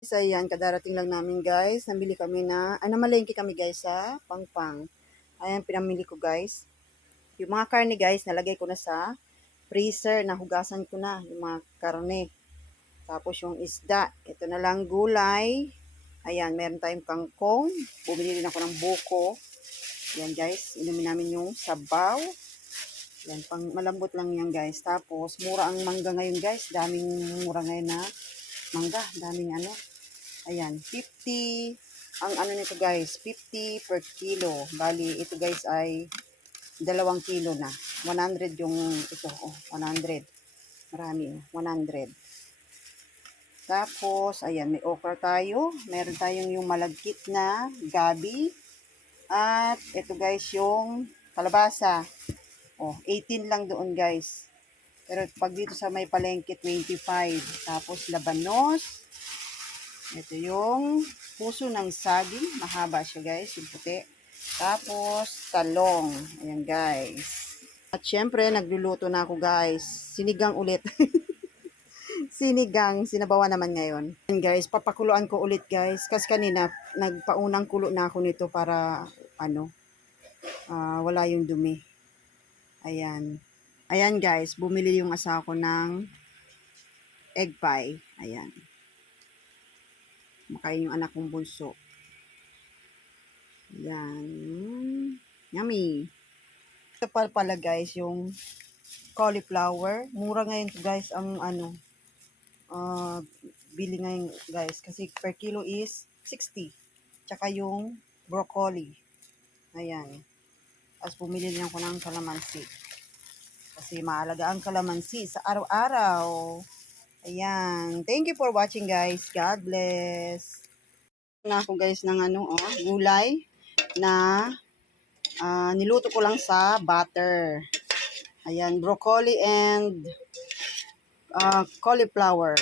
So, ayan, kadarating lang namin guys. Nabili kami namalengke kami guys sa Pangpang. Ayan, pinamili ko guys. Yung mga karne guys, nalagay ko na sa freezer. Nahugasan ko na yung mga karne. Tapos yung isda. Ito na lang gulay. Ayan, meron tayong kangkong. Bumili din ako ng buko. Ayan guys, inumin namin yung sabaw. Ayan, pang malambot lang yan guys. Tapos, mura ang mangga ngayon guys. Daming mura ngayon na mangga. Daming ano. Ayan, 50. Ang ano nito guys, 50 per kilo. Bali, ito guys ay 2 kilo na. 100 yung ito. Oh, 100. Marami. 100. Tapos, ayan, may okra tayo. Meron tayong yung malagkit na gabi. At ito guys, yung kalabasa. Oh, 18 lang doon guys. Pero pag dito sa may palengke, 25. Tapos, labanos. Ito yung puso ng saging. Mahaba siya guys, yung puti. Tapos, talong. Ayan guys. At syempre, nagluluto na ako guys. Sinigang ulit. Sinigang. Sinabawa naman ngayon. Ayan guys, papakuluan ko ulit guys. Kasi kanina, nagpaunang kulo na ako nito para, wala yung dumi. Ayan. Ayan guys, bumili yung asawa ko ng egg pie. Ayan. Makain yung anak kong bunso. Ayan. Yummy. Ito pala guys, yung cauliflower. Mura ngayon guys ang uh, bili ngayon guys. Kasi per kilo is 60. Tsaka yung broccoli. Ayan. Tapos bumili din ako ng kalamansi. Kasi maalaga ang kalamansi sa araw-araw. Ayan. Thank you for watching guys. God bless. Na ako guys ng gulay na niluto ko lang sa butter. Ayan, broccoli and cauliflower.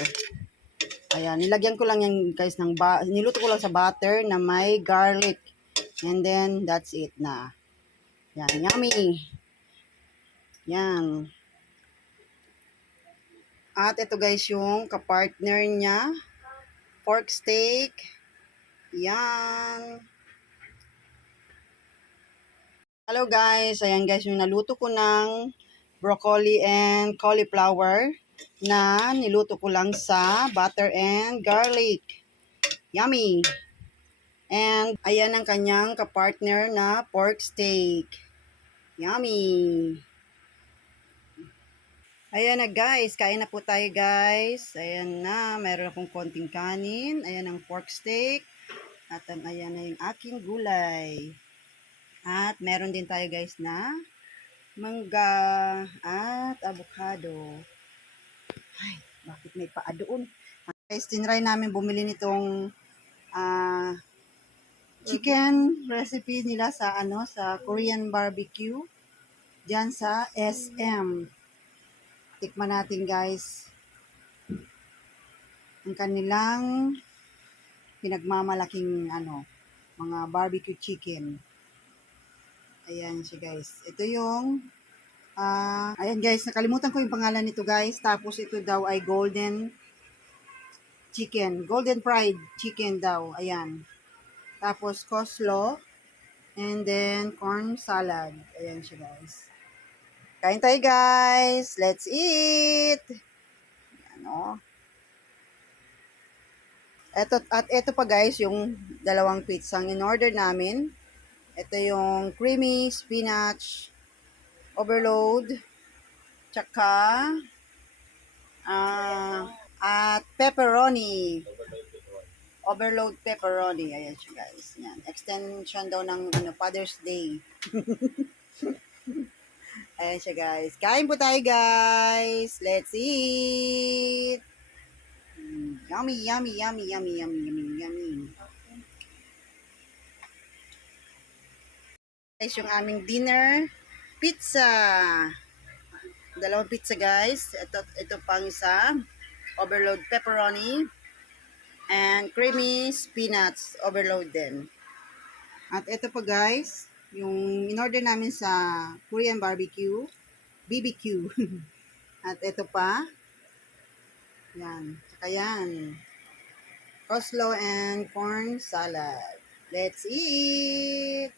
Ayan, nilagyan ko lang yan guys niluto ko lang sa butter na may garlic. And then, that's it na. Yan, yummy. Yan. At ito guys yung kapartner niya. Pork steak. Yan. Hello guys. Ayan guys yung naluto ko ng broccoli and cauliflower na niluto ko lang sa butter and garlic. Yummy! And ayan ang kanyang kapartner na pork steak. Yummy! Ayan na guys, kain na po tayo guys. Ayan na, meron akong konting kanin. Ayan ang pork steak. At ayan na yung aking gulay. At meron din tayo guys na mangga at avocado. Ay, bakit may paa doon? Guys, tinry namin bumili nitong chicken recipe nila sa Korean barbecue diyan sa SM. Tikman natin guys ang kanilang pinagmamalaking mga barbecue chicken. Ayan siya guys. Ito yung ayan guys, nakalimutan ko yung pangalan nito guys. Tapos ito daw ay golden chicken, golden fried chicken daw. Ayan. Tapos coleslaw and then corn salad. Ayan siya guys. Kain tayo guys. Let's eat. Ano? Ito pa guys yung dalawang pizzang in order namin. Ito yung creamy spinach overload tsaka at pepperoni. Overload pepperoni. Ayan siya guys. Yan. Extension daw ng Father's Day. Ayan siya guys. Kain po tayo guys. Let's eat. Yummy, yummy, yummy, yummy, yummy, yummy, yummy. Guys, yung aming dinner pizza. Dalawang pizza guys. Ito pang isa. Overload pepperoni. And creamy spinach overload din. At ito pa guys. Yung in-order namin sa Korean barbecue. BBQ. At ito pa. Yan. Tsaka yan. coleslaw and corn salad. Let's eat!